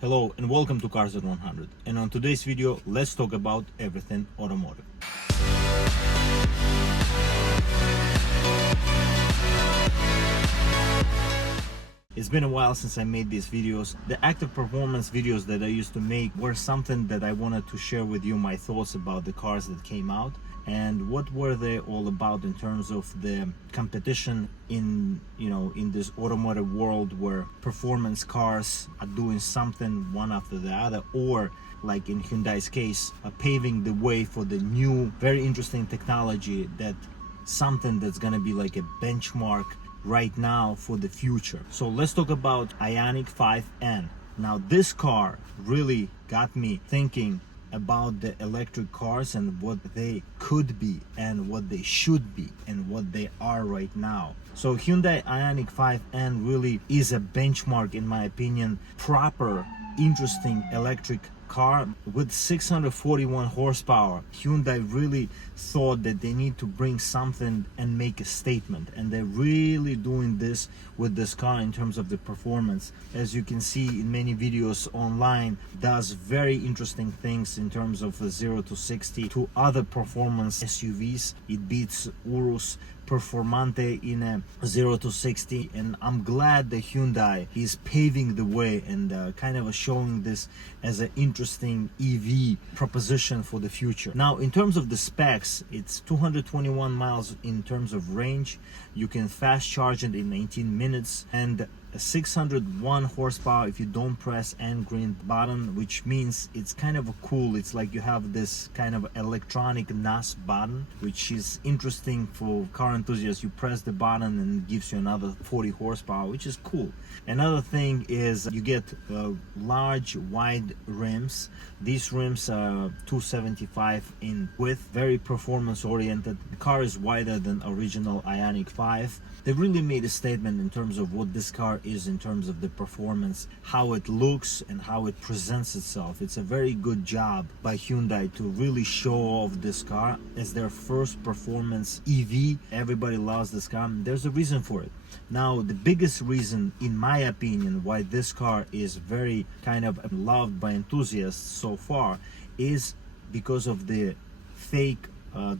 Hello and welcome to Cars at 100, and on today's video let's talk about everything automotive. It's been a while since I made these videos. The active performance videos that I used to make were something that I wanted to share with you my thoughts about the cars that came out and what were they all about in terms of the competition in this automotive world where performance cars are doing something one after the other, or like in Hyundai's case, paving the way for the new very interesting technology, that something that's gonna be like a benchmark right now for the future. So let's talk about Ionic 5N. Now this car really got me thinking about the electric cars and what they could be and what they should be and what they are right now. So Hyundai Ionic 5N really is a benchmark, in my opinion, proper, interesting electric car with 641 horsepower. Hyundai really thought that they need to bring something and make a statement, and they're really doing this with this car in terms of the performance. As you can see in many videos online, does very interesting things in terms of the 0 to 60 to other performance SUVs. It beats Urus Performante in a 0 to 60, and I'm glad that Hyundai is paving the way and kind of showing this as an interesting EV proposition for the future. Now in terms of the specs, it's 221 miles in terms of range. You can fast charge it in 19 minutes, and 601 horsepower if you don't press end green button, which means it's kind of cool. It's like you have this kind of electronic NAS button, which is interesting for car enthusiasts. You press the button and it gives you another 40 horsepower, which is cool. Another thing is you get large wide rims. These rims are 275 in width, very performance oriented. The car is wider than original Ionic 5. They really made a statement in terms of what this car is in terms of the performance, how it looks and how it presents itself. It's a very good job by Hyundai to really show off this car as their first performance EV. Everybody loves this car, and there's a reason for it. Now the biggest reason, in my opinion, why this car is very kind of loved by enthusiasts so far is because of the fake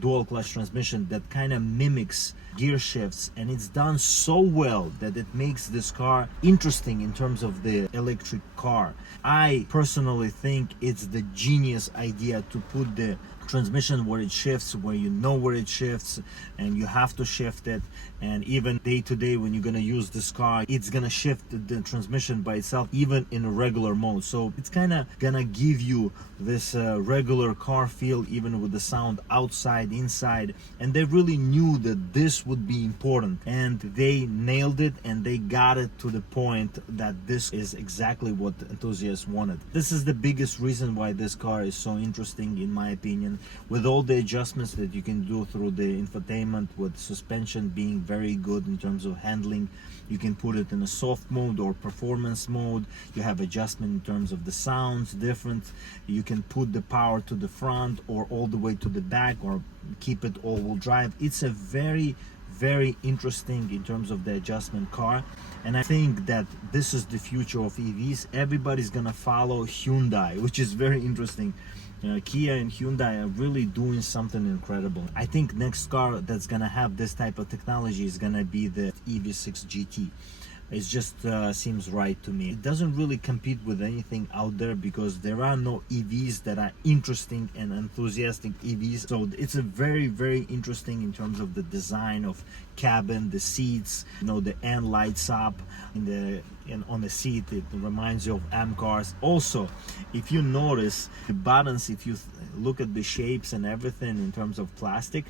dual clutch transmission that kind of mimics gear shifts, and it's done so well that it makes this car interesting in terms of the electric car. I personally think it's the genius idea to put the transmission where it shifts, where you know where it shifts and you have to shift it, and even day to day when you're gonna use this car, it's gonna shift the transmission by itself even in a regular mode. So it's kind of gonna give you this regular car feel, even with the sound outside, inside, and they really knew that this would be important, and they nailed it, and they got it to the point that this is exactly what enthusiasts wanted. This is the biggest reason why this car is so interesting, in my opinion, with all the adjustments that you can do through the infotainment, with suspension being very good in terms of handling. You can put it in a soft mode or performance mode. You have adjustment in terms of the sounds different. You can put the power to the front or all the way to the back, or keep it all-wheel drive. It's a very interesting in terms of the adjustment car, and I think that this is the future of EVs. Everybody's gonna follow Hyundai, which is very interesting. Kia and Hyundai are really doing something incredible. I think next car that's gonna have this type of technology is gonna be the EV6 GT. It just seems right to me. It doesn't really compete with anything out there because there are no EVs that are interesting and enthusiastic EVs. So it's a very interesting in terms of the design of cabin, the seats, the end lights up on the seat. It reminds you of M cars. Also, if you notice the buttons, if you look at the shapes and everything in terms of plastic,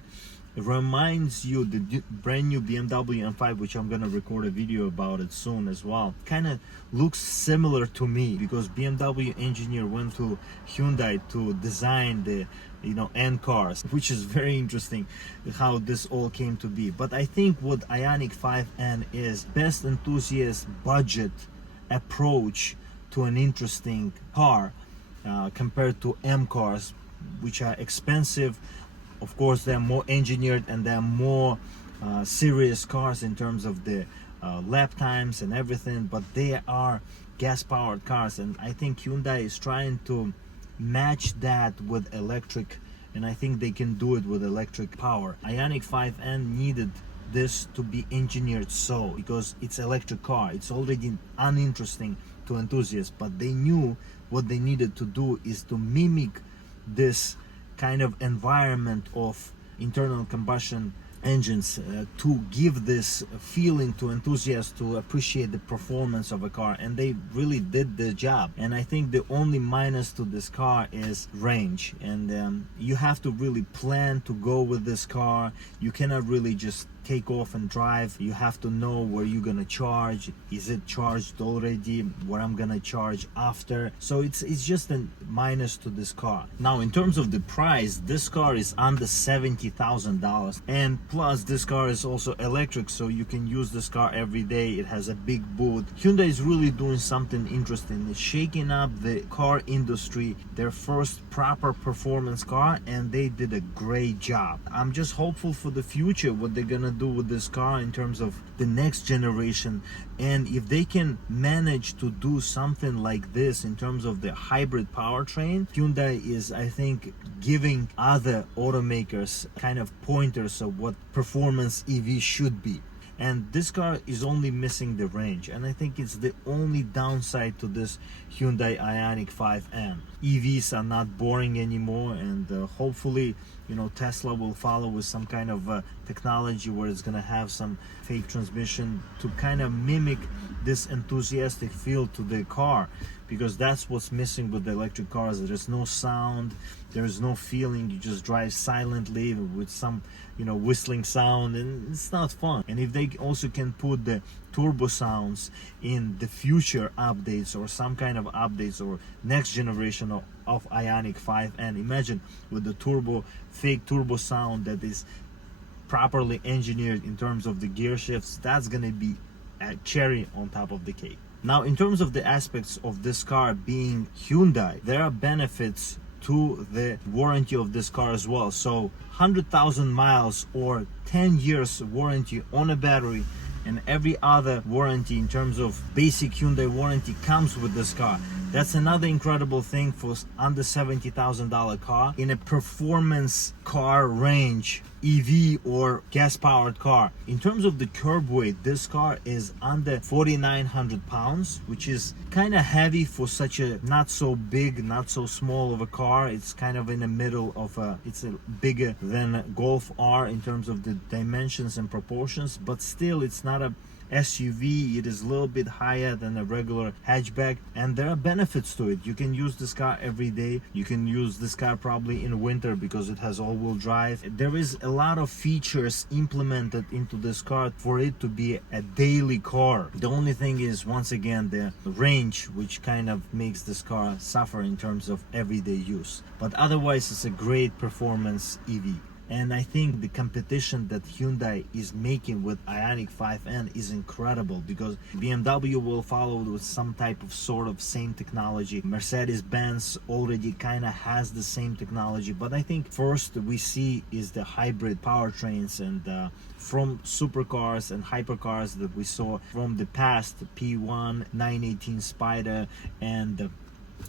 it reminds you the brand new BMW M5, which I'm gonna record a video about it soon as well. Kind of looks similar to me because BMW engineer went to Hyundai to design the N cars, which is very interesting how this all came to be. But I think what Ionic 5N is, best enthusiast budget approach to an interesting car compared to M cars, which are expensive. Of course, they're more engineered and they're more serious cars in terms of the lap times and everything, but they are gas-powered cars, and I think Hyundai is trying to match that with electric, and I think they can do it with electric power. Ioniq 5N needed this to be engineered so, because it's electric car, it's already uninteresting to enthusiasts, but they knew what they needed to do is to mimic this kind of environment of internal combustion engines, to give this feeling to enthusiasts to appreciate the performance of a car, and they really did the job. And I think the only minus to this car is range, and you have to really plan to go with this car. You cannot really just take off and drive. You have to know where you're gonna charge. Is it charged already? What I'm gonna charge after? So it's just a minus to this car. Now, in terms of the price, this car is under $70,000, and plus this car is also electric, so you can use this car every day. It has a big boot. Hyundai is really doing something interesting. It's shaking up the car industry, their first proper performance car, and they did a great job. I'm just hopeful for the future, what they're gonna do with this car in terms of the next generation, and if they can manage to do something like this in terms of the hybrid powertrain, Hyundai is, I think, giving other automakers kind of pointers of what performance EV should be. And this car is only missing the range, and I think it's the only downside to this Hyundai Ioniq 5N. EVs are not boring anymore, and hopefully, you know, Tesla will follow with some kind of technology where it's gonna have some fake transmission to kind of mimic this enthusiastic feel to the car, because that's what's missing with the electric cars. There's no sound, there's no feeling. You just drive silently with some, you know, whistling sound, and it's not fun. And if they also can put the turbo sounds in the future updates or some kind of updates or next generation of Ioniq 5N, imagine with the fake turbo sound that is properly engineered in terms of the gear shifts, that's gonna be a cherry on top of the cake. Now, in terms of the aspects of this car being Hyundai, there are benefits to the warranty of this car as well. So 100,000 miles or 10 years warranty on a battery, and every other warranty in terms of basic Hyundai warranty comes with this car. That's another incredible thing for under $70,000 car in a performance car range, EV or gas-powered car. In terms of the curb weight, this car is under 4,900 pounds, which is kind of heavy for such a not so big, not so small of a car. It's kind of in the middle of it's bigger than Golf R in terms of the dimensions and proportions, but still it's not a SUV. It is a little bit higher than a regular hatchback, and there are benefits to it. You can use this car every day. You can use this car probably in winter because it has all-wheel drive. There is a lot of features implemented into this car for it to be a daily car. The only thing is, once again, the range, which kind of makes this car suffer in terms of everyday use. But otherwise, it's a great performance EV. And I think the competition that Hyundai is making with Ioniq 5N is incredible, because BMW will follow with some type of sort of same technology. Mercedes-Benz already kind of has the same technology, but I think first we see is the hybrid powertrains, and from supercars and hypercars that we saw from the past, the P1, 918 Spider, and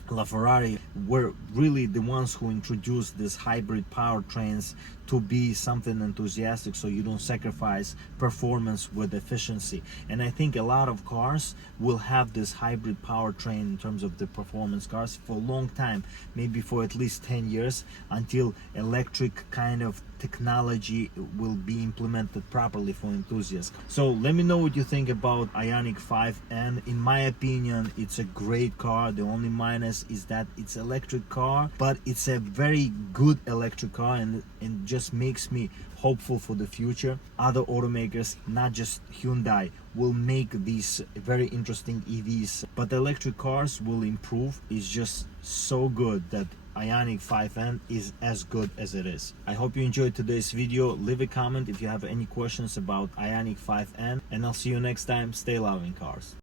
LaFerrari were really the ones who introduced this hybrid powertrains to be something enthusiastic, so you don't sacrifice performance with efficiency. And I think a lot of cars will have this hybrid powertrain in terms of the performance cars for a long time, maybe for at least 10 years, until electric kind of technology will be implemented properly for enthusiasts. So let me know what you think about Ioniq 5N. In my opinion, it's a great car. The only minus is that it's electric car, but it's a very good electric car, and just makes me hopeful for the future. Other automakers, not just Hyundai, will make these very interesting EVs, but the electric cars will improve. It's just so good that Ioniq 5N is as good as it is. I hope you enjoyed today's video. Leave a comment if you have any questions about Ioniq 5N, and I'll see you next time. Stay loving cars.